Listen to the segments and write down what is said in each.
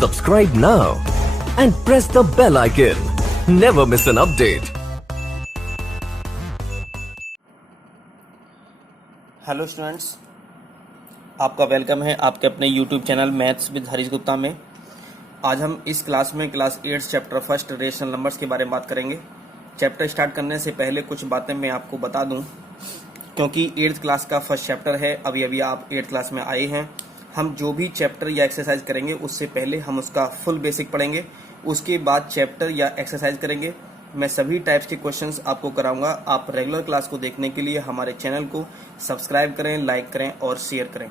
Subscribe now and press the bell icon. Never miss an update. Hello students, आपका welcome है आपके अपने YouTube channel maths with Harish Gupta में। आज हम इस क्लास में class 8 chapter first rational numbers के बारे में बात करेंगे। चैप्टर स्टार्ट करने से पहले कुछ बातें मैं आपको बता दूं, क्योंकि 8th क्लास का फर्स्ट चैप्टर है। अभी अभी आप 8th क्लास में आए हैं। हम जो भी चैप्टर या एक्सरसाइज करेंगे उससे पहले हम उसका फुल बेसिक पढ़ेंगे, उसके बाद चैप्टर या एक्सरसाइज करेंगे। मैं सभी टाइप्स के क्वेश्चंस आपको कराऊंगा। आप रेगुलर क्लास को देखने के लिए हमारे चैनल को सब्सक्राइब करें, लाइक करें और शेयर करें।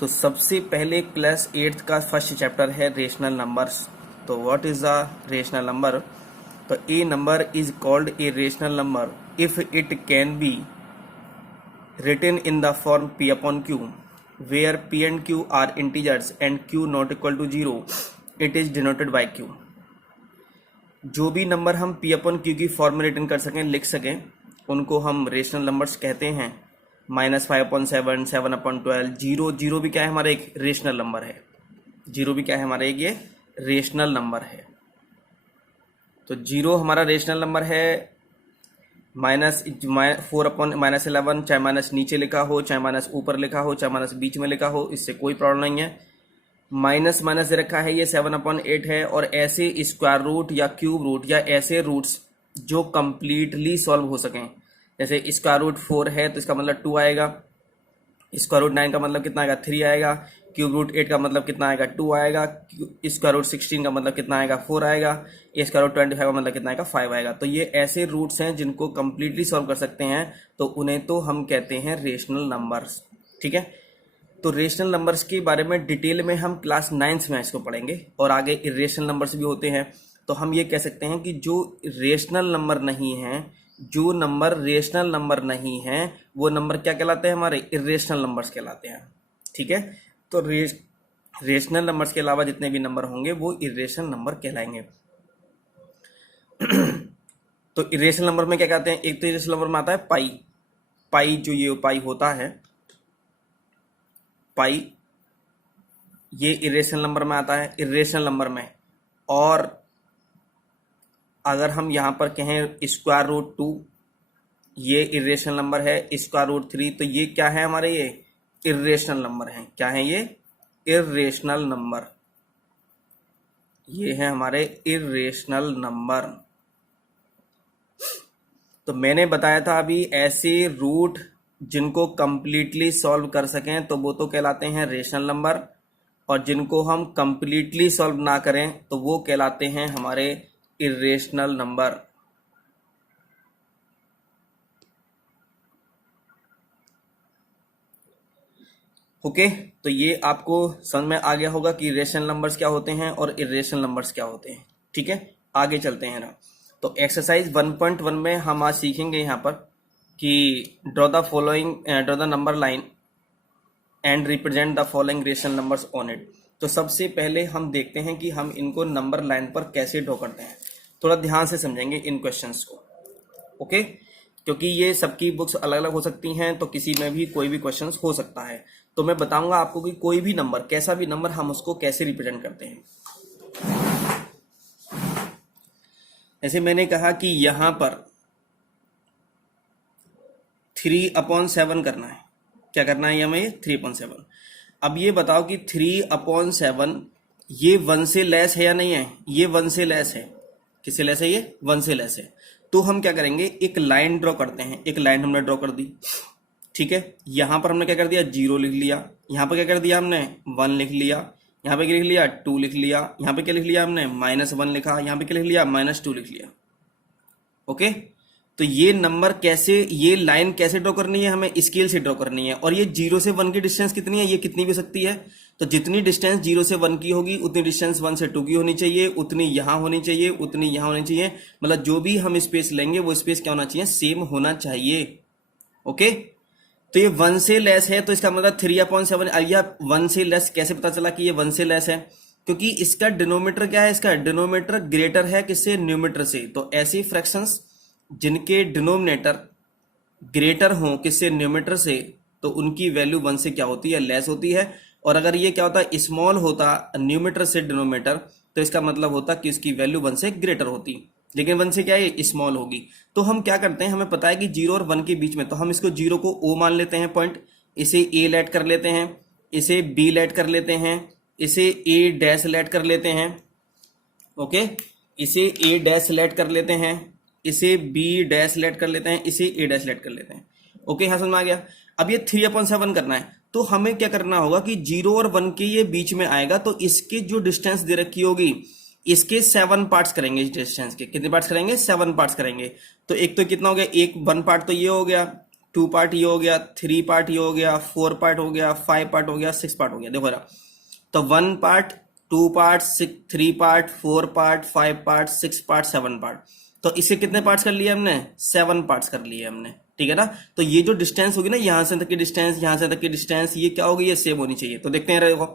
तो सबसे पहले क्लास 8th का फर्स्ट चैप्टर है रेशनल नंबर्स। तो what is the rational number? तो a number is called a rational number if it can be written in the form p upon q, where p and q are integers and q not equal to 0, it is denoted by q। जो भी number हम p upon q की form में return कर सकें, लिख सकें, उनको हम रेशनल नंबर्स कहते हैं। -5/7, 7/12, 0 भी क्या है हमारा एक रेशनल नंबर है। 0 भी क्या है हमारा एक ये रेशनल नंबर है। तो 0 हमारा रेशनल नंबर है। -4/-11, चाहे माइनस नीचे लिखा हो, चाहे माइनस ऊपर लिखा हो, चाहे माइनस बीच में लिखा हो, इससे कोई प्रॉब्लम नहीं है। माइनस माइनस दे रखा है, ये 7/8 है। और ऐसे स्क्वायर रूट या क्यूब रूट या ऐसे रूट्स जो कंप्लीटली सॉल्व हो सकें, जैसे स्क्वायर रूट 4 है तो इसका मतलब 2 आएगा, स्क्वायर रूट 9 का मतलब कितना आएगा 3 आएगा, क्यूब रूट 8 का मतलब कितना आएगा 2 आएगा, स्क्वायर रूट 16 का मतलब कितना आएगा 4 आएगा, स्क्वायर रूट 25 का मतलब कितना आएगा 5 आएगा। तो ये ऐसे रूट्स हैं जिनको कंप्लीटली सॉल्व कर सकते हैं, तो उन्हें तो हम कहते हैं रेशनल नंबर्स। ठीक है, तो रेशनल नंबर्स के बारे में डिटेल में हम क्लास 9th में इसको पढ़ेंगे। और आगे इरेशनल नंबर्स भी होते हैं। तो हम ये कह सकते हैं कि जो रेशनल नंबर नहीं है, जो नंबर रेशनल नंबर नहीं है, वो नंबर क्या कहलाते हैं हमारे इरेशनल नंबर्स कहलाते हैं। ठीक है, तो रेशनल नंबर्स के अलावा जितने भी नंबर होंगे वो इरेशनल नंबर कहलाएंगे। तो इरेशनल नंबर में क्या कहते हैं? एक तो इरेशनल नंबर में आता है पाई, जो ये पाई होता है, पाई ये इरेशनल नंबर में आता है, इरेशनल नंबर में। और अगर हम यहां पर कहें स्क्वायर रूट 2, ये इरेशनल नंबर है। स्क्वायर रूट 3, तो ये क्या है हमारे ये इरेशनल नंबर है। क्या है ये? Irrational number. ये है हमारे इरेशनल नंबर। तो मैंने बताया था अभी, ऐसे रूट जिनको कंप्लीटली सॉल्व कर सकें तो वो तो कहलाते हैं रेशनल नंबर, और जिनको हम कंप्लीटली सॉल्व ना करें तो वो कहलाते हैं हमारे इरेशनल नंबर। ओके, तो ये आपको समझ में आ गया होगा कि रेशनल नंबर्स क्या होते हैं और इरेशनल नंबर्स क्या होते हैं। ठीक है, आगे चलते हैं ना। तो एक्सरसाइज 1.1 में हम आज सीखेंगे यहाँ पर कि draw the number line and represent the following rational numbers on it. तो सबसे पहले हम देखते हैं कि हम इनको नंबर लाइन पर कैसे ड्रॉ करते हैं। थोड़ा ध्यान से समझेंगे इन क्वेश्चंस को। ओके, क्योंकि ये सबकी बुक्स अलग अलग हो सकती हैं, तो किसी में भी कोई भी क्वेश्चंस हो सकता है। तो मैं बताऊंगा आपको कि कोई भी नंबर, कैसा भी नंबर, हम उसको कैसे रिप्रेजेंट करते हैं। जैसे मैंने कहा कि यहां पर 3/7 करना है। क्या करना है हमें? 3/7। अब ये बताओ कि 3/7 ये 1 से लेस है या नहीं है? ये 1 से लेस है। किससे लेस है? ये 1 से लेस है। तो हम क्या करेंगे, एक लाइन ड्रॉ करते हैं। एक लाइन हमने ड्रॉ कर दी। ठीक है, यहां पर हमने क्या कर दिया? 0 लिख लिया। यहां पर क्या कर दिया हमने? 1 लिख लिया। यहां पे क्या लिख लिया? 2 लिख लिया। यहां पे क्या लिख लिया हमने? -1 लिखा। यहां पे क्या लिख लिया? -2 लिख लिया। ओके, तो ये नंबर कैसे, ये लाइन कैसे ड्रॉ करनी है? हमें स्केल से ड्रॉ करनी है। और ये 0 से 1 की डिस्टेंस कितनी है? ये कितनी भी हो सकती है। तो जितनी डिस्टेंस 0 से 1 की होगी, उतनी डिस्टेंस 1 से 2 की होनी चाहिए, उतनी यहां होनी चाहिए, उतनी यहां होनी चाहिए। मतलब जो भी हम स्पेस लेंगे वो स्पेस क्या होना चाहिए? सेम होना चाहिए। ओके, तो ये 1 से लेस है, तो इसका मतलब 3/7। या 1 से लेस कैसे पता चला कि ये 1 से लेस है? क्योंकि इसका डिनोमीटर क्या है? इसका डिनोमीटर ग्रेटर है किससे? न्यूमरेटर से। तो ऐसी फ्रैक्शंस जिनके डिनोमिनेटर ग्रेटर हो किससे? न्यूमरेटर से, तो उनकी वैल्यू 1 से क्या होती है? लेस होती है। और अगर ये क्या होता स्मॉल होता न्यूमरेटर से डिनोमिनेटर, तो इसका मतलब होता कि इसकी वैल्यू 1 से ग्रेटर होती, लेकिन 1 से क्या है स्मॉल होगी। तो हम क्या करते हैं, हमें पता है कि 0 और 1 के बीच में, तो हम इसको 0 को O मान लेते हैं पॉइंट, इसे A लेट कर लेते हैं, इसे B लेट कर लेते हैं, इसे A डैश लेट कर लेते हैं, ओके, इसे A डैश लेट कर लेते हैं, इसे B डैश लेट कर लेते हैं, इसे A डैश लेट कर लेते हैं। ओके, यहां समझ में आ गया। अब ये 3/7 करना है, तो हमें क्या करना होगा कि 0 और 1 के ये बीच में आएगा, तो इसके जो डिस्टेंस दे रखी होगी इसके 7 पार्ट्स करेंगे। इस डिस्टेंस के कितने पार्ट्स करेंगे, 7 पार्ट्स करेंगे। तो एक तो कितना हो गया, एक 1 पार्ट तो ये हो गया, 2 पार्ट ये हो गया, 3 पार्ट ये हो गया, 4 पार्ट हो गया, 5 पार्ट हो गया, 6 पार्ट हो गया। देखो जरा, तो 1 part, 2 part, 3 part, 4 part, 5 part, 6 part, 7 part. तो इसे कितने पार्ट्स कर लिए हमने, 7 पार्ट्स कर लिए हमने, ठीक है ना। तो ये जो डिस्टेंस होगी ना, यहां से तक की डिस्टेंस, यहां से तक की डिस्टेंस, ये क्या होगी, ये सेम होनी चाहिए। तो देखते हैं, देखो,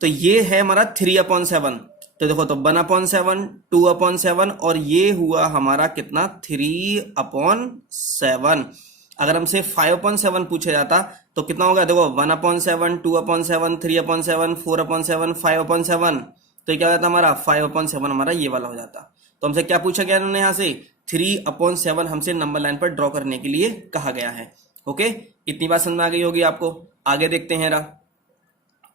तो ये है हमारा 3/7। तो देखो, तो 1/7, 2/7 और ये हुआ हमारा कितना, 3/7। अगर हमसे 5/7 पूछा जाता तो कितना होगा, देखो 1/7, 2/7, 3/7, 4/7, 5/7। तो क्या होता हमारा 5/7, हमारा ये वाला हो जाता। तो हमसे क्या पूछा गया इन्होंने, यहां से 3/7 हमसे नंबर लाइन पर ड्रॉ करने के लिए कहा गया है। ओके, इतनी बात समझ में आ गई होगी आपको। आगे देखते हैं रहा,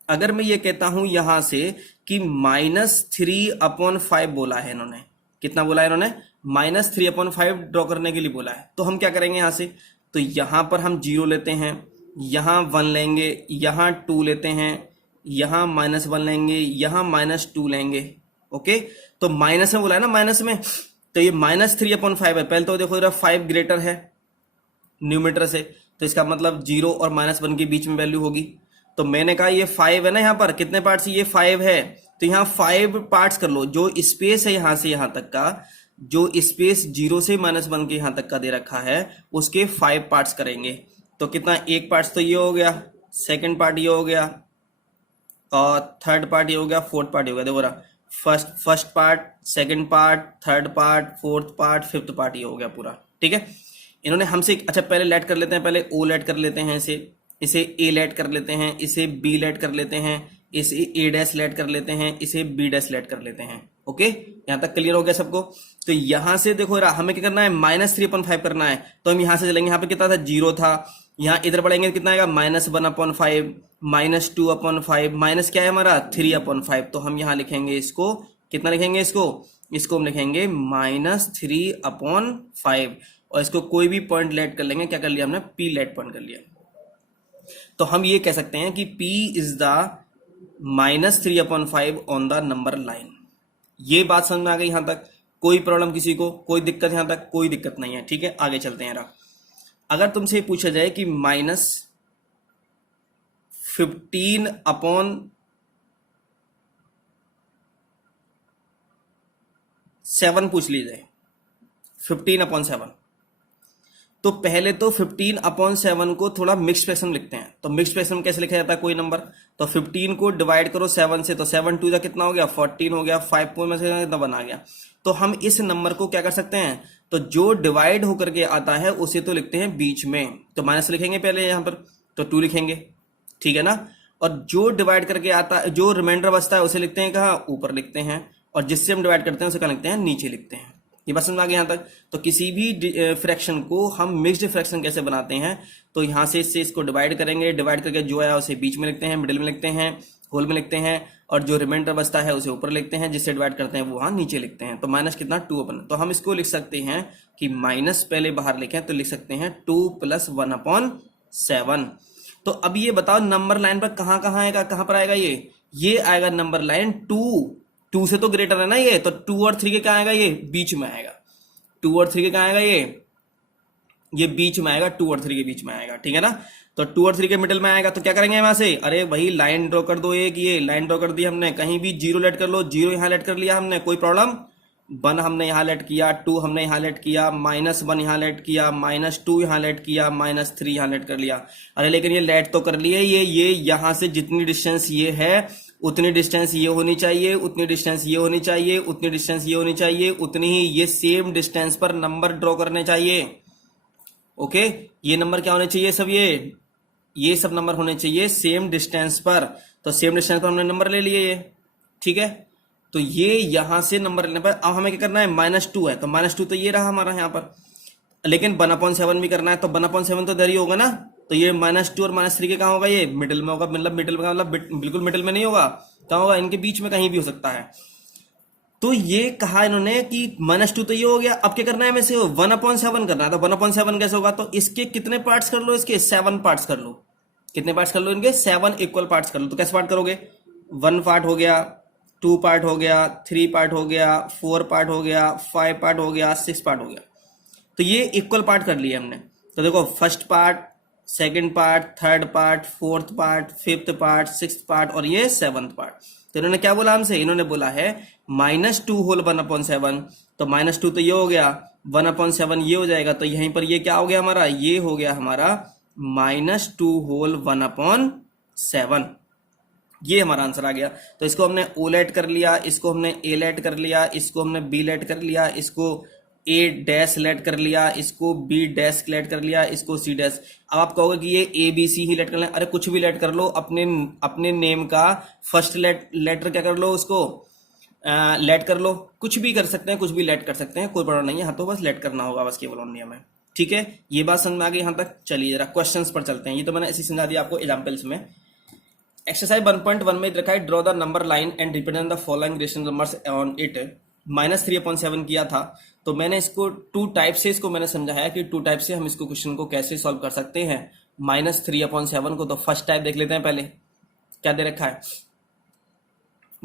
अगर मैं ये कहता हूं यहां से कि -3/5 बोला है इन्होंने, कितना बोला है इन्होंने, -3/5 ड्रॉ करने के लिए बोला है। तो हम क्या करेंगे यहां से, तो यहां पर हम 0 लेते हैं, यहां 1 लेंगे, यहां 2 लेते हैं, यहां -1 लेंगे, यहां -2 लेंगे। ओके, तो माइनस में बोला है ना, माइनस में, तो ये -3/5 है। पहले तो देखो जरा 5 ग्रेटर है न्यूमरेटर से, तो इसका मतलब 0 और -1 के बीच में वैल्यू होगी। तो मैंने कहा ये 5 है ना, यहां पर कितने पार्ट्स, ये 5 है, तो यहां 5 पार्ट्स कर लो। जो स्पेस है यहां से यहां तक का, जो स्पेस 0 से -1 के यहां तक का दे रखा है, उसके 5 पार्ट्स करेंगे। तो कितना, एक पार्ट तो ये हो गया, सेकंड पार्ट ये हो गया, और थर्ड पार्ट ये हो गया, फोर्थ पार्ट ये हो गया। देखो रहा, first part, second part, third part, fourth part, fifth part ये हो गया पूरा, ठीक है। इन्होंने हमसे, अच्छा पहले लेट कर लेते हैं, पहले O लेट कर लेते हैं, इसे A लेट कर लेते हैं, इसे B लेट कर लेते हैं, इसे A डैश लेट कर लेते हैं, इसे B डैश लेट कर लेते हैं। ओके, यहां तक क्लियर हो गया सबको। तो यहां से देखो हमें क्या करना है, -3/5 करना है। तो हम यहां से चलेंगे, यहां पे कितना था, 0 था, यहां इधर बढ़ेंगे कितना आएगा, -1/5, -2/5, माइनस क्या है हमारा 3/5। तो हम यहां लिखेंगे इसको, कितना लिखेंगे इसको हम लिखेंगे -3/5, और इसको कोई भी पॉइंट लेट कर लेंगे, क्या कर लिया हमने, P लेट पॉइंट कर लिया। तो हम ये कह सकते हैं कि P is the -3/5 on the number line. ये बात समझ में आ गई यहां तक, कोई प्रॉब्लम किसी को, कोई दिक्कत, यहां तक कोई दिक्कत नहीं है, ठीक है। आगे चलते हैं। अगर तुमसे पूछा जाए कि -15/7 पूछ ली जाए, 15/7, तो पहले तो 15/7 को थोड़ा मिक्स फ्रैक्शन लिखते हैं। तो मिक्स फ्रैक्शन कैसे लिखा जाता है, कोई नंबर, तो 15 को डिवाइड करो 7 से, तो 7 2 कितना हो गया, 14 हो गया, 5 में से कितना बना गया। तो हम इस नंबर को क्या कर सकते हैं, तो जो डिवाइड होकर के आता है उसे तो लिखते हैं बीच में, तो माइनस लिखेंगे पहले यहां पर, तो 2 लिखेंगे, ठीक है ना। और जो डिवाइड करके आता है, जो रिमाइंडर बचता है उसे लिखते हैं कहाँ, ऊपर लिखते हैं, और जिससे हम डिवाइड करते हैं उसे कहाँ लिखते हैं, नीचे लिखते हैं। ये बात समझ आ गई यहां तक। तो किसी भी फ्रैक्शन को हम मिक्स्ड फ्रैक्शन कैसे बनाते हैं, तो यहां से इससे इसको डिवाइड करेंगे, डिवाइड करके जो आया उसे बीच में लिखते हैं, मिडिल में लिखते हैं, होल में लिखते हैं, और जो रिमाइंडर बचता है उसे ऊपर लिखते हैं, जिससे डिवाइड करते हैं वो वहां नीचे लिखते हैं। तो माइनस कितना, 2 अपन, तो हम इसको लिख सकते हैं कि माइनस पहले बाहर लिखें तो लिख सकते हैं 2 + 1/7। तो अब ये बताओ नंबर लाइन पर कहां कहां आएगा, कहां पर आएगा, ये आएगा नंबर लाइन 2 से तो ग्रेटर है ना ये, तो 2 और 3 के कहां आएगा, ये बीच में आएगा। 2 और 3 के कहां आएगा, ये बीच में आएगा, 2 और 3 के बीच में आएगा, ठीक है ना। तो 2 और 3 के मिडिल में आएगा, तो क्या करेंगे वहां से, अरे भाई लाइन ड्रॉ कर दो, एक ये लाइन ड्रॉ कर दी हमने, कहीं भी 0 लेट कर लो, 0 यहां लेट कर लिया हमने, कोई प्रॉब्लम, 1 हमने यहां लेट किया, 2 हमने यहां लेट किया, -1 यहां लेट किया, -2 यहां लेट किया, -3 यहां लेट कर लिया। अरे लेकिन ये लेट तो कर लिए, ये यहां से जितनी डिस्टेंस ये है उतनी डिस्टेंस ये होनी चाहिए, उतनी डिस्टेंस ये होनी चाहिए, उतनी डिस्टेंस ये होनी चाहिए, उतनी ही ये सेम डिस्टेंस पर नंबर ड्रॉ करने चाहिए। ओके, ये नंबर क्या होने चाहिए सब, ये सब नंबर होने चाहिए सेम डिस्टेंस पर। तो सेम डिस्टेंस पर हमने नंबर ले लिए ये, ठीक है। तो ये यहां से नंबर लेने पर अब हमें क्या करना है, -2 है तो -2 तो ये रहा हमारा यहाँ पर, लेकिन 1/7 भी करना है तो 1/7 तो इधर ही होगा ना। तो ये -2 और -3 के कहाँ होगा, ये मिडिल में होगा, मतलब मिडिल में मतलब बिल्कुल मिडिल में नहीं होगा, कहाँ होगा, इनके बीच में कहीं भी हो सकता है। तो ये कहा इन्होंने कि -2 तो ये हो गया, अब क्या करना है हमें से 1/7 करना है। तो 1/7 कैसे होगा, तो इसके कितने पार्ट्स कर लो, इसके 7 पार्ट्स कर लो। कितने पार्ट्स कर लो, इनके 7 इक्वल पार्ट्स कर लो। तो कैसे पार्ट करोगे, 1 पार्ट हो गया, 2 पार्ट हो गया, 3 पार्ट हो गया, 4 पार्ट हो गया, 5 पार्ट हो गया, 6 पार्ट हो गया। तो ये इक्वल पार्ट कर लिए हमने। तो देखो first part, second part, third part, fourth part, fifth part, sixth part और ये 7th पार्ट। तो इन्होंने क्या बोला हमसे, इन्होंने बोला है -2 होल 1/7। तो -2 तो ये हो गया, 1/7 ये हो जाएगा। तो यहीं पर ये क्या हो गया हमारा, ये हो गया हमारा -2 होल 1/7। ये हमारा आंसर आ गया। तो इसको हमने ओ लेट कर लिया, इसको हमने ए लेट कर लिया, इसको हमने बी लेट कर लिया, इसको ए डैश लेट कर लिया, इसको बी डैश लेट कर लिया, इसको सी डैश। अब आप कहोगे कि ये A B C he late कर लें, अरे कुछ भी लेट कर लो, अपने नेम का फर्स्ट लेटर क्या कर लो, उसको लेट कर लो, कुछ भी कर सकते हैं, कुछ भी लेट कर सकते हैं, कोई प्रॉब्लम नहीं है। हाँ तो बस लेट करना होगा बस, केवल और नियम है, ठीक है। ये बात समझ में आ गई यहाँ तक। चलिए जरा क्वेश्चंस पर चलते हैं। ये तो मैंने ऐसे समझा दिया आपको एग्जाम्पल्स में। एक्सरसाइज 1.1 में रखा है, draw the number line and represent the following rational numbers on it. -3/7 किया था। तो मैंने इसको 2 टाइप से इसको मैंने समझाया कि 2 टाइप से हम इसको क्वेश्चन को कैसे सॉल्व कर सकते हैं -3/7 को। तो फर्स्ट टाइप देख लेते हैं पहले, क्या दे रखा है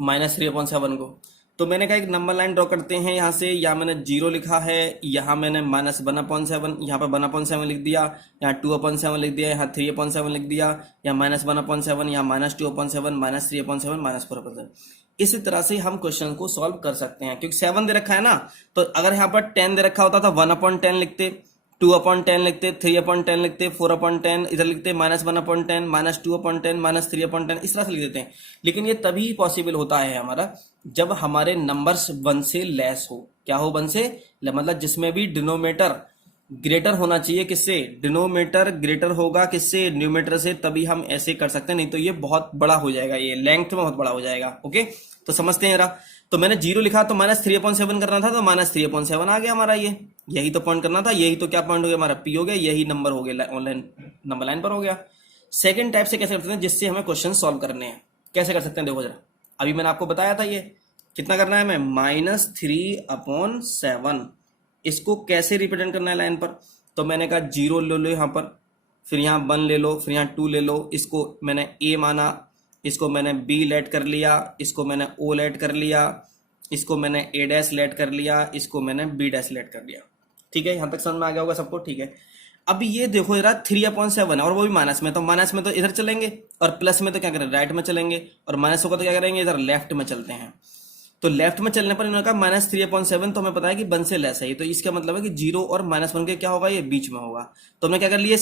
-3/7 को। तो मैंने कहा एक नंबर लाइन ड्रॉ करते हैं यहाँ से, यहाँ मैंने 0 लिखा है, यहाँ मैंने -1/7, यहाँ पर 1/7 लिख दिया, यहाँ 2/7 लिख दिया, यहाँ 3/7 लिख दिया, यहाँ -1/7, यहाँ -2/7, -3/7, -4/7। इसी तरह से हम क्वेश्चन को सॉल्व कर सकते हैं, क्योंकि 7 दे रखा है ना। तो अगर यहाँ पर 10 दे रखा होता तो 1/10 लिखते, 2/10 लिखते, 3/10 लिखते, 4/10 इधर लिखते, -1/10, -2/10, -3/10, इस तरह से लिख देते हैं। लेकिन ये तभी पॉसिबल होता है हमारा जब हमारे नंबर्स 1 से लेस हो। क्या हो, 1 से मतलब जिसमें भी डिनोमिनेटर ग्रेटर होना चाहिए, किससे, डिनोमिनेटर ग्रेटर होगा किससे, न्यूमरेटर से, तभी हम ऐसे कर सकते हैं, नहीं तो ये बहुत बड़ा हो जाएगा, ये लेंथ में बहुत बड़ा हो जाएगा। ओके, तो समझते हैं जरा। तो मैंने 0 लिखा तो -3/7 करना था, तो -3/7 आ गया हमारा। ये यही तो पॉइंट करना था, यही तो क्या पॉइंट हो गया हमारा, पी हो गया, यही नंबर हो गया, ऑनलाइन नंबर लाइन पर हो गया। सेकंड टाइप से कैसे कर सकते हैं, जिससे हमें क्वेश्चन सॉल्व करने हैं, कैसे कर सकते हैं, देखो जरा। अभी मैंने आपको बताया था, ये कितना करना है हमें, -3/7। इसको कैसे रिप्रेजेंट करना है लाइन पर। तो मैंने कहा 0 ले लो यहाँ पर, फिर यहाँ 1 ले लो, फिर यहाँ 2 ले लो, इसको मैंने ए माना, इसको मैंने बी लेट कर लिया, इसको मैंने ओ लेट कर लिया, इसको मैंने ए डैश लेट कर लिया, इसको मैंने बी डैश लेट कर लिया। ठीक है, यहाँ तक समझ में आ गया होगा सबको, ठीक है। अब ये देखो जरा 3/7 है और वो भी माइनस में, तो माइनस में तो इधर चलेंगे और प्लस में तो क्या करें, राइट में चलेंगे, और माइनस होगा तो क्या करेंगे, इधर लेफ्ट में चलते हैं। तो लेफ्ट में चलने पर इन्होंने कहा -3/7, तो हमें पता है कि 1 से लेस है, तो इसका मतलब है कि 0 और -1 के क्या होगा, ये बीच में होगा। तो हमने क्या कर लिया,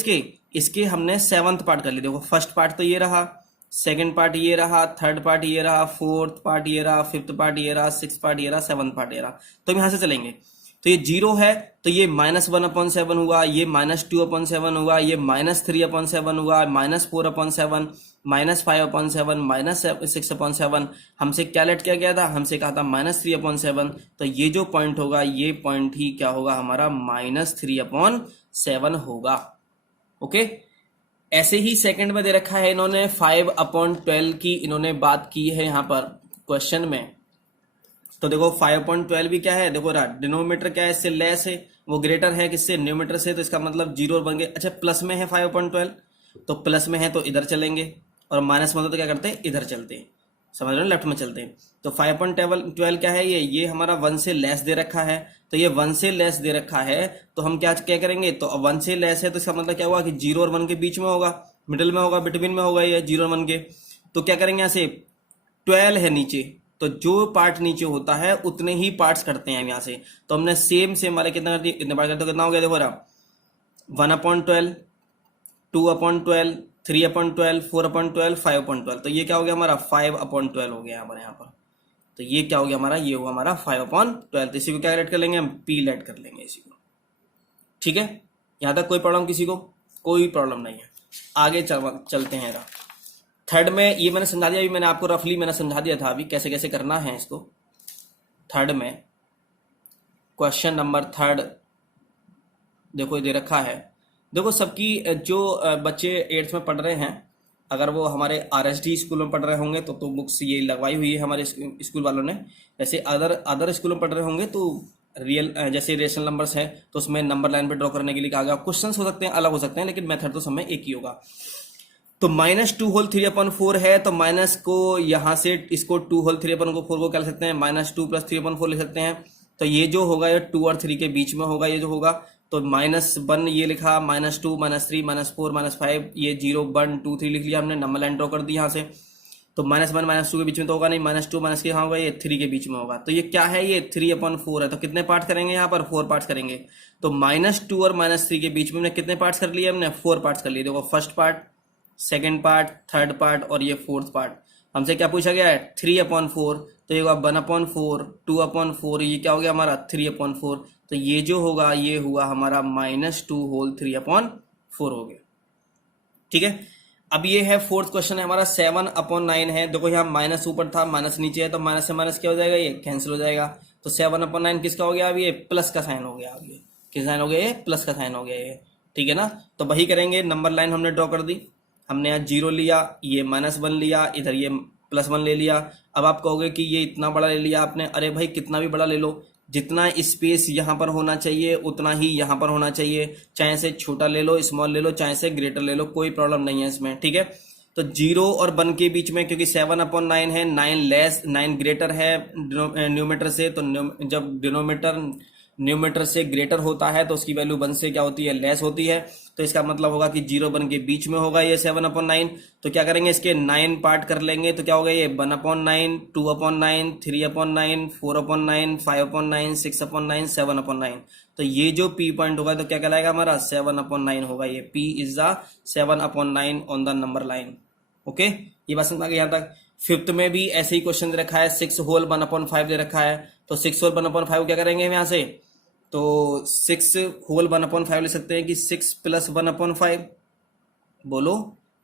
इसके हमने 7th पार्ट कर लिया। देखो फर्स्ट पार्ट तो ये रहा, सेकंड पार्ट ये रहा, थर्ड पार्ट ये रहा, फोर्थ पार्ट ये रहा, फिफ्थ पार्ट ये रहा, सिक्स पार्ट ये रहा, 7th पार्ट ये रहा। तो हम यहां से चलेंगे, तो ये 0 है, तो ये -1/7 हुआ, ये -2/7 हुआ, ये -3/7 हुआ, -4/7, -5/7, -6/7। हमसे क्या लेट किया गया था, हमसे कहा था -3/7। तो ये जो पॉइंट होगा, ये पॉइंट ही क्या होगा हमारा, -3/7 होगा। ओके, ऐसे ही सेकंड में दे रखा है इन्होंने 5/12 की इन्होंने बात की है यहाँ पर क्वेश्चन में। तो देखो 5/12 भी क्या है, देखो डिनोमिनेटर क्या है, इससे लेस है, वो ग्रेटर है किससे, न्यूमरेटर से, तो इसका मतलब 0 बन गए। अच्छा प्लस में है 5/12, तो प्लस में है तो इधर चलेंगे, और माइनस में तो क्या करते हैं, इधर चलते हैं, समझ रहे हो, लेफ्ट में चलते हैं। तो 5/12 क्या है, ये हमारा 1 से लेस दे रखा है, तो ये 1 से लेस दे रखा है, तो हम क्या करेंगे, तो 1 से लेस है तो इसका मतलब क्या हुआ कि 0 और 1 के बीच में होगा, मिडिल में होगा, बिटवीन में होगा ये 0 और 1 के। तो क्या करेंगे, यहाँ से 12 है नीचे, तो जो पार्ट नीचे होता है उतने ही पार्ट्स करते हैं यहाँ से। तो हमने सेम वाले कितना कर दिए, इतने पार्ट करते, तो कितना हो गया, देखो 1/12, 2/12, 3/12, 4/12, 5/12। तो ये क्या हो गया हमारा, 5/12 हो गया हमारे यहाँ पर। तो ये क्या हो गया हमारा, ये हुआ हमारा 5/12। तो इसी को क्या लेट कर लेंगे, हम पी लेट कर लेंगे इसी को। ठीक है, यहाँ तक कोई प्रॉब्लम किसी को, कोई प्रॉब्लम नहीं है। आगे चलते हैं। थर्ड में ये मैंने समझा दिया, अभी मैंने आपको रफली मैंने समझा दिया था अभी कैसे कैसे करना है इसको। थर्ड में क्वेश्चन नंबर थर्ड देखो ये दे रखा है। देखो सबकी जो बच्चे 8th में पढ़ रहे हैं, अगर वो हमारे RSD स्कूल में पढ़ रहे होंगे तो बुक्स ये लगवाई हुई है हमारे स्कूल वालों ने। जैसे अदर स्कूल में पढ़ रहे होंगे तो रियल जैसे रेशनल नंबर्स है तो उसमें नंबर लाइन पे ड्रॉ करने के लिए कहा गया। क्वेश्चंस हो सकते हैं अलग हो सकते हैं, लेकिन मेथड तो सब में एक ही होगा। तो -2 होल 3/4 है, तो माइनस को यहाँ से इसको 2 होल 3/4 को क्या लिख सकते हैं, -2 + 3/4 लिख सकते हैं। तो ये जो होगा ये 2 और 3 के बीच में होगा, ये जो होगा तो -1 ये लिखा, -2 -3 -4 -5, ये 0 1 2 3 लिख लिया हमने, नंबर लाइन ड्रॉ कर दी यहाँ से। तो -1 -2 के बीच में तो होगा नहीं, -2 - के यहाँ होगा, ये 3 के बीच में होगा। तो ये क्या है, ये 3/4 है। तो कितने पार्ट करेंगे यहाँ पर, 4 पार्ट्स करेंगे। तो -2 और -3 के बीच में हमने कितने पार्ट्स कर लिए, हमने 4 पार्ट्स कर लिए। देखो first part, second part, third part और ये फोर्थ पार्ट। हमसे क्या पूछा गया है, 3/4, तो ये होगा 1/4, 2/4, ये क्या हो गया हमारा 3/4। तो ये जो होगा ये हुआ हमारा -2 होल 3/4 हो गया। ठीक है, अब ये है फोर्थ क्वेश्चन है हमारा, 7/9 है। देखो यहाँ माइनस ऊपर था, माइनस नीचे है, तो माइनस से माइनस क्या हो जाएगा, ये कैंसिल हो जाएगा। तो 7/9 किसका हो गया, अब ये प्लस का साइन हो गया। अब ये किस साइन हो गया, ये प्लस का साइन हो गया ये। ठीक है ना, तो वही करेंगे, नंबर लाइन हमने ड्रॉ कर दी। हमने यहाँ 0 लिया, ये -1 लिया, इधर ये +1 ले लिया। अब आप कहोगे कि ये इतना बड़ा ले लिया आपने, अरे भाई कितना भी बड़ा ले लो, जितना स्पेस यहाँ पर होना चाहिए उतना ही यहाँ पर होना चाहिए। चाहे से छोटा ले लो, स्मॉल ले लो, चाहे से ग्रेटर ले लो, कोई प्रॉब्लम नहीं है इसमें। ठीक है, तो 0 और 1 के बीच में, क्योंकि 7/9 है, 9 ग्रेटर है न्यूमेटर से, तो जब डिनोमीटर न्यूमेटर से ग्रेटर होता है तो उसकी वैल्यू 1 से क्या होती है, लेस होती है। तो इसका मतलब होगा कि 0 1 के बीच में होगा ये 7/9। तो क्या करेंगे, इसके 9 पार्ट कर लेंगे। तो क्या होगा, ये 1/9, 2/9, 3/9, 4/9, 5/9, 6/9, 7/9। तो ये जो P पॉइंट होगा तो क्या कहलाएगा हमारा, 7/9 होगा। ये P is the 7/9 on the number line. Okay, ये बात समझ आ गई यहाँ तक। फिफ्थ में भी ऐसे ही क्वेश्चन दे रखा है, 6 होल 1/5 दे रखा है। तो 6 होल 1/5 क्या करेंगे हम यहाँ से, तो 6 होल 1/5 ले सकते हैं कि 6 + 1/5। बोलो,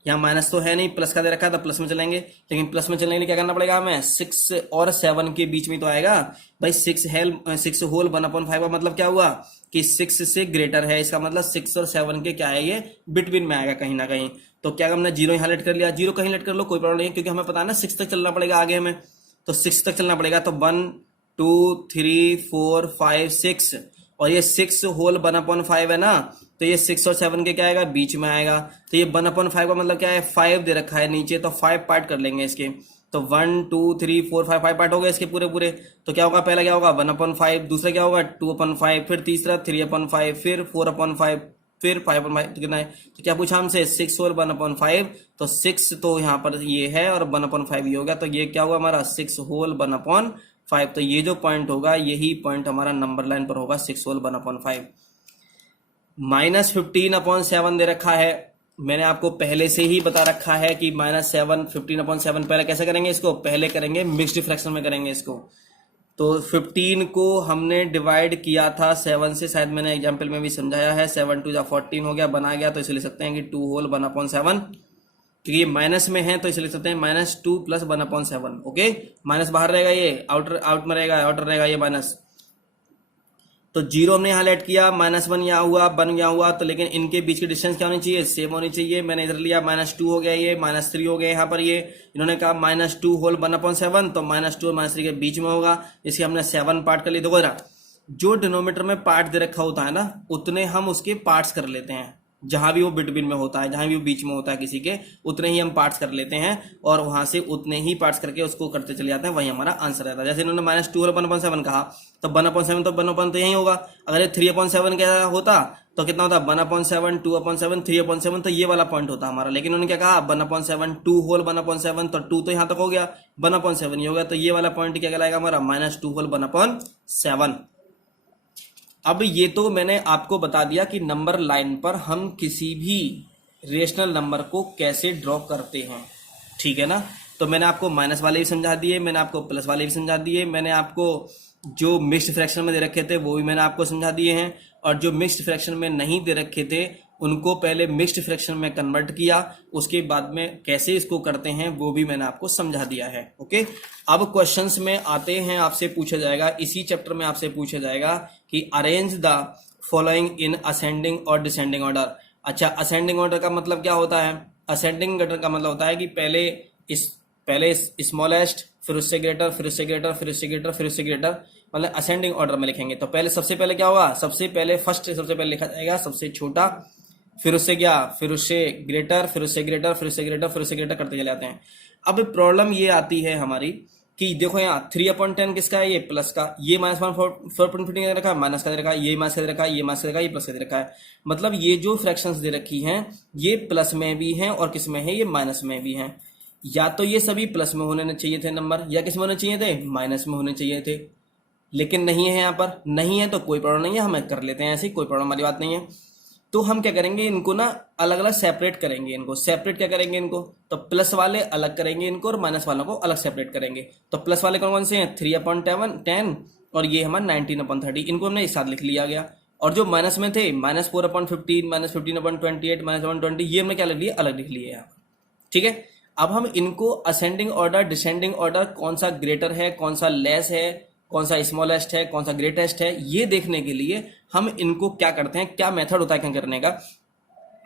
यहाँ माइनस तो है नहीं, प्लस का दे रखा है तो प्लस में चलेंगे, लेकिन प्लस में चलने के लिए क्या करना पड़ेगा हमें, 6 और 7 के बीच में तो आएगा भाई। 6 होल 1/5 का मतलब क्या हुआ कि 6 से ग्रेटर है, इसका मतलब 6 और 7 के क्या है, ये बिटवीन में आएगा कहीं ना कहीं। तो क्या हमने 0 यहाँ लेट कर लिया, 0 कहीं लेट कर लो, कोई प्रॉब्लम नहीं है, क्योंकि हमें पता है ना 6 तक चलना पड़ेगा आगे हमें। तो 6 तक चलना पड़ेगा, तो 1 2 3 4 5 6, और ये 6 होल 1/5 है ना, तो ये 6 और 7 के क्या आएगा, बीच में आएगा। तो ये 1/5 का मतलब क्या है, 5 दे रखा है नीचे, तो 5 पार्ट कर लेंगे इसके। तो 1 2 3 4 5 पार्ट हो गए इसके पूरे पूरे। तो क्या होगा, पहला क्या होगा 1/5, दूसरा क्या होगा 2/5, फिर तीसरा 3/5, फिर 4/5, फिर 5/5। तो कितना है, तो क्या पूछा हमसे, 6 और 1/5। तो 6 तो यहाँ पर ये है और 1/5 ये होगा, तो ये क्या होगा हमारा 6 होल 1/5। तो ये जो पॉइंट होगा यही पॉइंट हमारा नंबर लाइन पर होगा, 6 होल 1/5। -15/7 दे रखा है, मैंने आपको पहले से ही बता रखा है कि -7 15/7। पहले कैसे करेंगे इसको, पहले करेंगे मिक्स्ड फ्रैक्शन में करेंगे इसको। तो 15 को हमने डिवाइड किया था 7 से, शायद मैंने एग्जाम्पल में भी समझाया है। 7 2 14 हो गया, बना गया, तो इसे लिख सकते हैं कि 2 होल 1/7, क्योंकि ये माइनस में है तो इसे लिख सकते हैं -2 + 1/7। ओके, माइनस बाहर रहेगा, ये आउट में रहेगा, आउटर रहेगा ये माइनस। तो 0 हमने यहाँ लेट किया, -1 यहाँ हुआ, 1 यहाँ हुआ, तो लेकिन इनके बीच की डिस्टेंस क्या होनी चाहिए, सेम होनी चाहिए। मैंने इधर लिया -2 हो गया, ये -3 हो गया यहाँ पर। ये इन्होंने कहा -2 होल 1/7, तो -2 और -3 के बीच में होगा। इसके हमने 7 पार्ट कर लिए। देखो जरा, जो डिनोमीटर में पार्ट दे रखा होता है ना, उतने हम उसके पार्ट्स कर लेते हैं। जहां भी वो बिटवीन में होता है, जहां भी वो बीच में होता है किसी के, उतने ही हम पार्ट्स कर लेते हैं, और वहां से उतने ही पार्ट्स करके उसको करते चले जाते हैं, वही हमारा आंसर रहता है। जैसे इन्होंने -2 और 1/7 कहा, तो 1/7 तो 1/7 तो यही होगा। अगर ये 3/7 क्या होता तो कितना होता, 1/7 2/7 3/7, तो ये वाला पॉइंट होता हमारा। लेकिन उन्होंने क्या कहा, 1/7 2 होल 1/7, तो 2 तो यहां तक हो गया, 1/7 ये हो गया, तो ये वाला पॉइंट क्या कहलाएगा हमारा, -2 होल 1/7। अब ये तो मैंने आपको बता दिया कि नंबर लाइन पर हम किसी भी रेशनल नंबर को कैसे ड्रॉ करते हैं। ठीक है ना, तो मैंने आपको माइनस वाले भी समझा दिए, मैंने आपको प्लस वाले भी समझा दिए, मैंने आपको जो मिक्स्ड फ्रैक्शन में दे रखे थे वो भी मैंने आपको समझा दिए हैं, और जो मिक्स्ड फ्रैक्शन में नहीं दे रखे थे उनको पहले मिक्स्ड फ्रैक्शन में कन्वर्ट किया, उसके बाद में कैसे इसको करते हैं वो भी मैंने आपको समझा दिया है। ओके, अब क्वेश्चंस में आते हैं, आपसे पूछा जाएगा, इसी चैप्टर में आपसे पूछा जाएगा कि arrange the following in ascending और डिसेंडिंग ऑर्डर। अच्छा, असेंडिंग ऑर्डर का मतलब क्या होता है? असेंडिंग ऑर्डर का मतलब होता है कि पहले स्मॉलेस्ट, फिर उससे ग्रेटर, फिर उससे ग्रेटर, फिर उससे ग्रेटर, फिर उससे ग्रेटर, मतलब असेंडिंग ऑर्डर में लिखेंगे। तो पहले सबसे पहले क्या होगा? सबसे पहले लिखा जाएगा सबसे छोटा, फिर उससे क्या, फिर उससे ग्रेटर, फिर उससे ग्रेटर, फिर उससे ग्रेटर, फिर उससे ग्रेटर करते चले जाते हैं। अब प्रॉब्लम ये आती है हमारी कि देखो यहाँ 3/10 किसका है? ये प्लस का, ये -1/4.15 दे रखा है, माइनस का दे रखा है, ये माइनस का दे रखा है, ये माइनस का दे रखा है, ये प्लस का दे रखा है। मतलब ये जो फ्रैक्शंस दे रखी हैं ये प्लस में भी हैं और किस में है? ये माइनस में भी हैं। या तो ये सभी प्लस में होने चाहिए थे नंबर, या किस में होने चाहिए थे? माइनस में होने चाहिए थे, लेकिन नहीं है, यहाँ पर नहीं है तो कोई प्रॉब्लम नहीं है, हम कर लेते हैं ऐसे, कोई प्रॉब्लम वाली बात नहीं है। तो हम क्या करेंगे, इनको ना अलग अलग सेपरेट करेंगे। इनको सेपरेट क्या करेंगे? इनको तो प्लस वाले अलग करेंगे इनको और माइनस वालों को अलग सेपरेट करेंगे। तो प्लस वाले कौन कौन से हैं? 3/10 और ये हमारा 19/30, इनको हमने एक साथ लिख लिया गया। और जो माइनस में थे, -4/15, -15/28, -1/20, ये हमने क्या लिख लिया? अलग लिख लिए यहाँ। ठीक है, अब हम इनको असेंडिंग ऑर्डर, डिसेंडिंग ऑर्डर, कौन सा ग्रेटर है, कौन सा लेस है, कौन सा स्मॉलेस्ट है, कौन सा ग्रेटेस्ट है, ये देखने के लिए हम इनको क्या करते हैं, क्या मेथड होता है क्या करने का?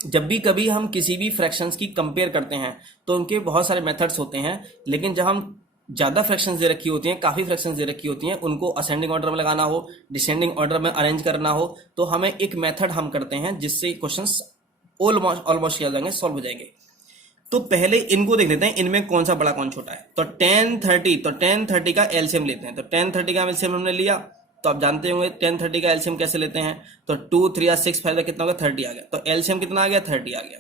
जब भी कभी हम किसी भी फ्रैक्शंस की कंपेयर करते हैं तो उनके बहुत सारे मेथड्स होते हैं, लेकिन जब हम ज्यादा फ्रैक्शंस दे रखी होती हैं, काफी फ्रैक्शंस दे रखी होती हैं, उनको असेंडिंग ऑर्डर में लगाना हो, डिसेंडिंग ऑर्डर में अरेंज करना हो, तो हमें एक मेथड हम करते हैं जिससे क्वेश्चंस ऑलमोस्ट क्या हो जाएंगे, सॉल्व हो जाएंगे। तो पहले इनको देख लेते हैं, इनमें कौन सा बड़ा कौन छोटा है। तो 10/30 का एलसीएम लेते हैं। तो 10/30 का एलसीएम हमने लिया, तो आप जानते होंगे 10/30 का एलसीएम कैसे लेते हैं। तो 2 3 6 5 कितना होगा? 30 आ गया। तो एलसीएम कितना आ गया? 30 आ गया।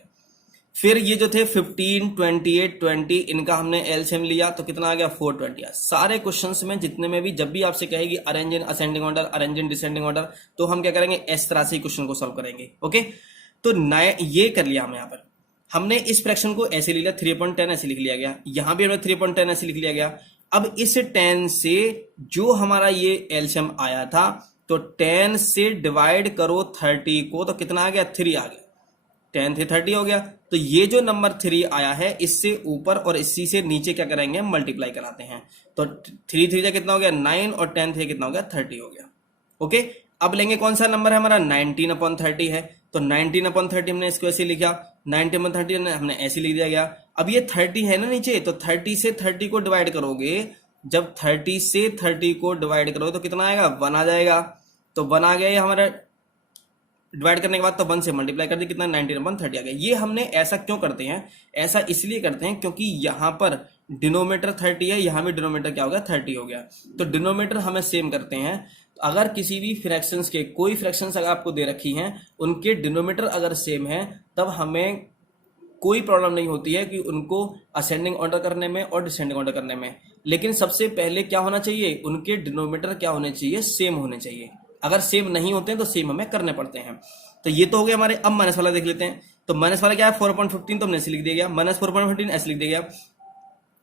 फिर ये जो थे 15, 28, 20, इनका हमने एलसीएम लिया, तो कितना आ गया? 420 आ। सारे क्वेश्चंस में जितने में भी जब भी आपसे कहेगी arrange in ascending order, arrange in descending order, तो हम क्या करेंगे? इस तरह से क्वेश्चन को सॉल्व करेंगे। ओके, तो ये कर लिया हमने। यहाँ पर हमने इस फ्रैक्शन को ऐसे लिया, 3/10 ऐसे लिख लिया गया, यहां भी हमने 3/10 ऐसे लिख लिया गया। अब इस 10 से जो हमारा ये एलसीएम आया था, तो 10 से डिवाइड करो 30 को, तो कितना आ गया? 3 आ गया। 10 से 30 हो गया। तो ये जो नंबर 3 आया है, इससे ऊपर और इसी से नीचे क्या करेंगे? मल्टीप्लाई कराते हैं। तो 3 3 से कितना हो गया? 9 और 10 से कितना हो गया? 30 हो गया। ओके, अब लेंगे कौन सा नंबर है हमारा? 19/30 है। तो 19/30 हमने इसको ऐसे लिखा, 19/30 हमने ऐसे लिख दिया गया। अब ये 30 है ना नीचे, तो 30 से 30 को डिवाइड करोगे, जब 30 से 30 को डिवाइड करोगे तो कितना आएगा? 1 आ जाएगा। तो 1 आ गया ये हमारा, डिवाइड करने के बाद तो 1 से मल्टीप्लाई कर दी, कितना? 19/30 आ गया। ये हमने ऐसा क्यों करते हैं? ऐसा इसलिए करते हैं क्योंकि यहां पर डिनोमीटर 30 है, यहां भी डिनोमीटर क्या हो गया? 30 हो गया। तो डिनोमीटर हमें सेम करते हैं। अगर किसी भी फ्रैक्शंस के कोई फ्रैक्शंस अगर आपको दे रखी हैं, उनके डिनोमीटर अगर सेम है, तब हमें कोई प्रॉब्लम नहीं होती है कि उनको असेंडिंग ऑर्डर करने में और डिसेंडिंग ऑर्डर करने में। लेकिन सबसे पहले क्या होना चाहिए? उनके डिनोमीटर क्या होने चाहिए? सेम होने चाहिए। अगर सेम नहीं होते हैं तो सेम हमें करने पड़ते हैं। तो ये तो हो गया हमारे। अब माइनस वाला देख लेते हैं। तो माइनस वाला क्या है? 4/15, तो हमने ऐसे लिख दिया गया, -4/15 ऐसे लिख दिया गया।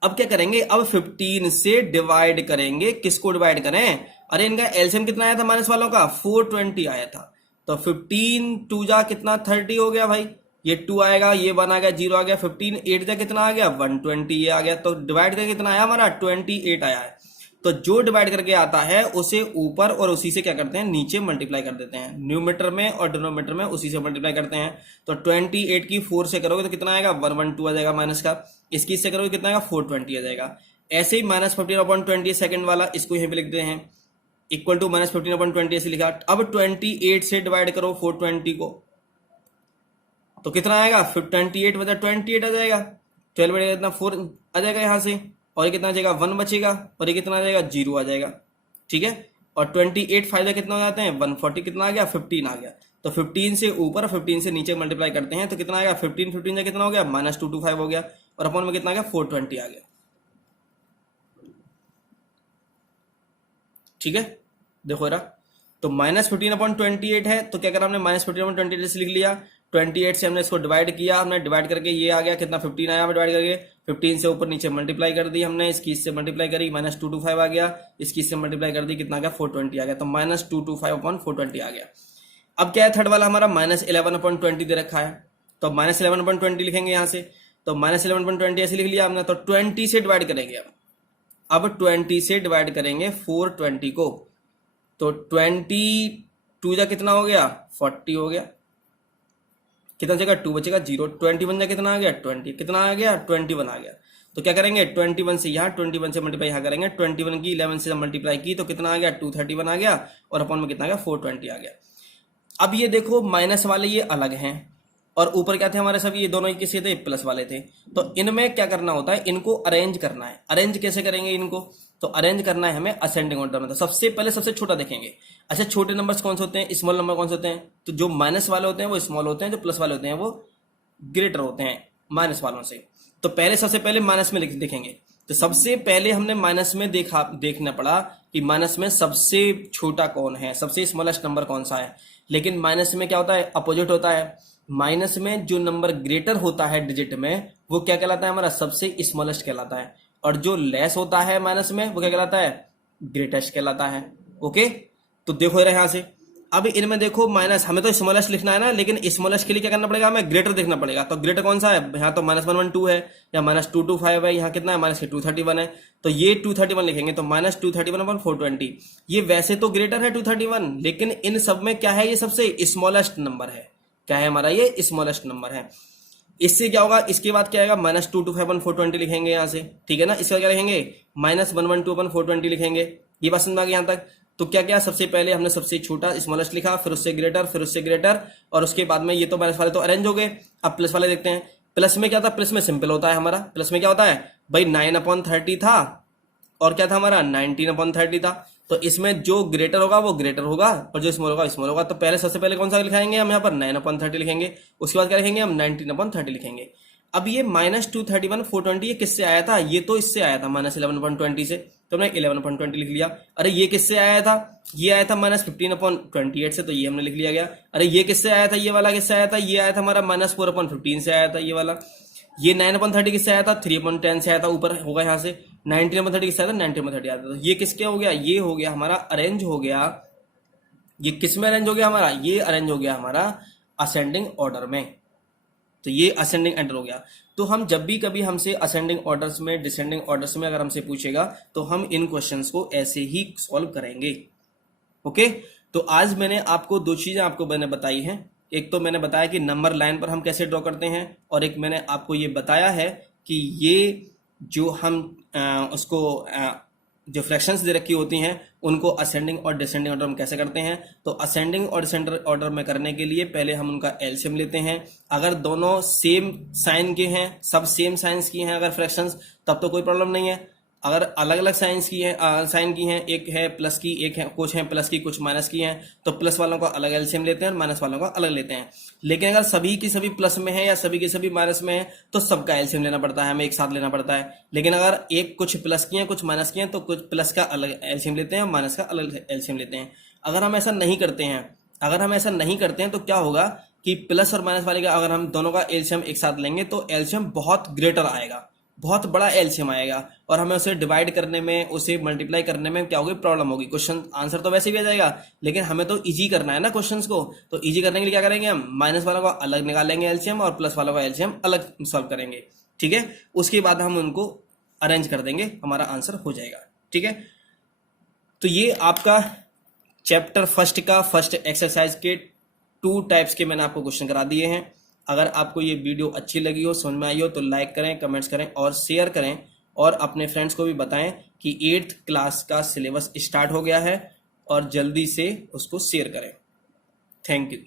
अब क्या करेंगे? अब 15 से डिवाइड करेंगे। किसको डिवाइड करें? अरे इनका एलसीएम कितना आया था माइनस वालों का? 420 आया था। तो 15 2 जा कितना? 30 हो गया भाई। ये 2 आएगा, ये 1 आ गया, 0 आ गया। 15 8 जा कितना आ गया? 120 ये आ गया। तो डिवाइड करके कितना आया हमारा? 28 आया है। तो जो डिवाइड करके आता है उसे ऊपर और उसी से क्या करते हैं? नीचे मल्टीप्लाई कर देते हैं। न्यूमरेटर में और डिनोमिनेटर में उसी से मल्टीप्लाई करते हैं। तो 28 की 4 से करोगे तो कितना आएगा? 112 आ जाएगा माइनस का। इसकी से करोगे कितना आएगा? 420 आ जाएगा। ऐसे ही -15/20 सेकंड वाला, इसको यहीं पे लिख देते हैं, इक्वल टू -15/20 ऐसे लिखा। अब 28 से डिवाइड करो 420 को, तो कितना आएगा? 28 बचा 28 आ जाएगा। 12 बचेगा कितना? 4 आ जाएगा यहाँ से, और ये कितना आ जाएगा? 1 बचेगा, और ये कितना आ जाएगा? 0 आ जाएगा। ठीक है, और 28 फायदा कितना हो जाते हैं? 140 कितना आ गया? 15 आ गया। तो 15 से ऊपर 15 से नीचे मल्टीप्लाई करते हैं तो कितना आएगा? 15 से कितना हो गया? -225 हो गया, और अपॉन में कितना आ गया? 420 आ गया। ठीक है, देखो रहा। तो -15/28 है, तो क्या करा हमने? -15/28 से लिख लिया। 28 से हमने इसको डिवाइड किया, हमने डिवाइड करके ये आ गया कितना? 15 आया, डिवाइड करके 15 से ऊपर नीचे मल्टीप्लाई कर दी हमने, इसकी इससे मल्टीप्लाई करी, -225 आ गया, इसकी इससे मल्टीप्लाई कर दी, कितना आ गया? 420 आ गया। तो -225/420 आ गया। अब क्या है, थर्ड वाला हमारा -11/20 दे रखा है, तो -11/20 लिखेंगे यहाँ से। तो -11/20 ऐसे लिख लिया हमने, तो 20 से डिवाइड करेंगे अब 20 से डिवाइड करेंगे 420 को, तो 22 जा कितना हो गया, 40 हो गया। कितना बचेगा, 2 बचेगा, 0। 21 जा कितना आ गया, 20। कितना आ गया, 21 आ गया। तो क्या करेंगे, 21 से यहाँ, 21 से मल्टीप्लाई यहाँ करेंगे। 21 की 11 से मल्टीप्लाई की तो कितना आ गया, 231 आ गया, और अपॉन में कितना आ गया, 420 आ गया। अब ये देखो माइनस वाले ये अलग हैं, और ऊपर क्या थे हमारे सब, ये दोनों ही किसी थे, प्लस वाले थे। तो इनमें क्या करना होता है, इनको अरेंज करना है। अरेंज कैसे करेंगे इनको, तो अरेंज करना है हमें असेंडिंग ऑर्डर में। तो सबसे पहले सबसे छोटा देखेंगे। अच्छा, छोटे नंबर्स कौन से होते हैं, स्मॉल नंबर कौन से होते हैं, तो जो माइनस वाले होते हैं वो स्मॉल होते हैं, जो प्लस वाले होते हैं वो ग्रेटर होते हैं माइनस वालों से। तो पहले सबसे पहले माइनस में देखेंगे। तो सबसे पहले हमने माइनस में देखना पड़ा कि माइनस में सबसे छोटा कौन है, सबसे स्मॉलेस्ट नंबर कौन सा है। लेकिन माइनस में क्या होता है, अपोजिट होता है। माइनस में जो नंबर ग्रेटर होता है डिजिट में, वो क्या कहलाता है, हमारा सबसे स्मॉलेस्ट कहलाता है। और जो लेस होता है माइनस में, वो क्या कहलाता है, ग्रेटेस्ट कहलाता है। ओके, तो देखो यहां से, अब इनमें देखो माइनस, हमें तो स्मॉलेस्ट लिखना है ना, लेकिन स्मॉलेस्ट के लिए क्या करना पड़ेगा, हमें ग्रेटर देखना पड़ेगा। तो ग्रेटर कौन सा है, यहाँ तो -112 है, या -225 है, यहाँ कितना है, -231 है। तो ये 231 लिखेंगे, तो -231/420। ये वैसे तो ग्रेटर है 231, लेकिन इन सब में क्या है, ये सबसे स्मॉलेस्ट नंबर है। क्या है हमारा, ये स्मॉलेस्ट नंबर है। इससे क्या होगा, इसके बाद क्या आएगा, -225/420 लिखेंगे यहाँ से, ठीक है ना। इसका क्या लिखेंगे, -112/420 लिखेंगे। ये बात समझ आ गई यहाँ तक। तो क्या क्या, सबसे पहले हमने सबसे छोटा स्मॉलेस्ट लिखा, फिर उससे ग्रेटर, फिर उससे ग्रेटर, और उसके बाद में ये तो माइनस वाले तो अरेंज हो गए। अब प्लस वाले देखते हैं। प्लस में क्या था, प्लस में सिंपल होता है हमारा। प्लस में क्या होता है भाई, 9/30 था, और क्या था हमारा, 19/30 था। तो इसमें जो ग्रेटर होगा वो ग्रेटर होगा, और जो स्मॉल होगा स्मॉल होगा। तो पहले सबसे पहले कौन सा लिखाएंगे हम, यहाँ पर 9/30 लिखेंगे। उसके बाद क्या लिखेंगे हम, 19/30 लिखेंगे। अब ये -231/420 ये किससे आया था, ये तो इससे आया था -11/20 से, तो हमने 11/20 लिख लिया। अरे ये किससे आया था, ये आया था -15/28 से, तो ये हमने लिख लिया गया। अरे ये किससे आया था, ये वाला किससे आया था, ये आया था हमारा -4/15 से आया था ये वाला। ये 9/30 किससे आया था, 3/10 से आया था, ऊपर होगा यहाँ से। 19/30 किससे आया था, 19/30 आया था। तो ये किसके हो गया, ये हो गया हमारा अरेंज हो गया। ये किस में अरेंज हो गया हमारा, ये अरेंज हो गया हमारा असेंडिंग ऑर्डर में। तो ये असेंडिंग एंटर हो गया। तो हम जब भी कभी हमसे असेंडिंग ऑर्डर्स में, डिसेंडिंग ऑर्डर्स में अगर हमसे पूछेगा, तो हम इन क्वेश्चंस को ऐसे ही सॉल्व करेंगे। ओके, तो आज मैंने आपको दो चीजें आपको मैंने बताई हैं। एक तो मैंने बताया कि नंबर लाइन पर हम कैसे ड्रॉ करते हैं, और एक मैंने आपको ये बताया है कि ये जो हम उसको जो फ्रैक्शंस दे रखी होती हैं उनको असेंडिंग और डिसेंडिंग ऑर्डर में कैसे करते हैं। तो असेंडिंग और डिसेंडिंग ऑर्डर में करने के लिए पहले हम उनका एलसीएम लेते हैं। अगर दोनों सेम साइन के हैं, सब सेम साइंस की हैं अगर फ्रैक्शंस, तब तो कोई प्रॉब्लम नहीं है। अगर अलग अलग साइंस की है, साइन की हैं, एक है प्लस की, एक है कुछ है प्लस की, कुछ माइनस की हैं, तो प्लस वालों का अलग एलसीएम लेते हैं और माइनस वालों का अलग लेते हैं। लेकिन अगर सभी की सभी प्लस में है या सभी की सभी माइनस में है, तो सबका एलसीएम लेना पड़ता है, हमें एक साथ लेना पड़ता है। लेकिन अगर एक कुछ प्लस की है कुछ माइनस की है, तो कुछ प्लस का अलग एलसीएम लेते हैं और माइनस का अलग एलसीएम लेते हैं। अगर हम ऐसा नहीं करते हैं तो क्या होगा कि प्लस और माइनस वाले का अगर हम दोनों का एलसीएम एक साथ लेंगे तो एलसीएम बहुत ग्रेटर आएगा, बहुत बड़ा एलसीएम आएगा, और हमें उसे डिवाइड करने में, उसे मल्टीप्लाई करने में क्या होगी, प्रॉब्लम होगी। क्वेश्चन आंसर तो वैसे भी आ जाएगा, लेकिन हमें तो इजी करना है ना क्वेश्चंस को। तो इजी करने के लिए क्या करेंगे, हम माइनस वालों का अलग निकालेंगे एलसीएम और प्लस वालों का एलसीएम अलग सॉल्व करेंगे। ठीक है, उसके बाद हम उनको अरेंज कर देंगे, हमारा आंसर हो जाएगा। ठीक है, तो ये आपका चैप्टर फर्स्ट का फर्स्ट एक्सरसाइज के 2 टाइप्स के मैंने आपको क्वेश्चन करा दिए हैं। अगर आपको ये वीडियो अच्छी लगी हो, समझ में आई हो, तो लाइक करें, कमेंट्स करें और शेयर करें, और अपने फ्रेंड्स को भी बताएं कि 8th क्लास का सिलेबस स्टार्ट हो गया है, और जल्दी से उसको शेयर करें। Thank you.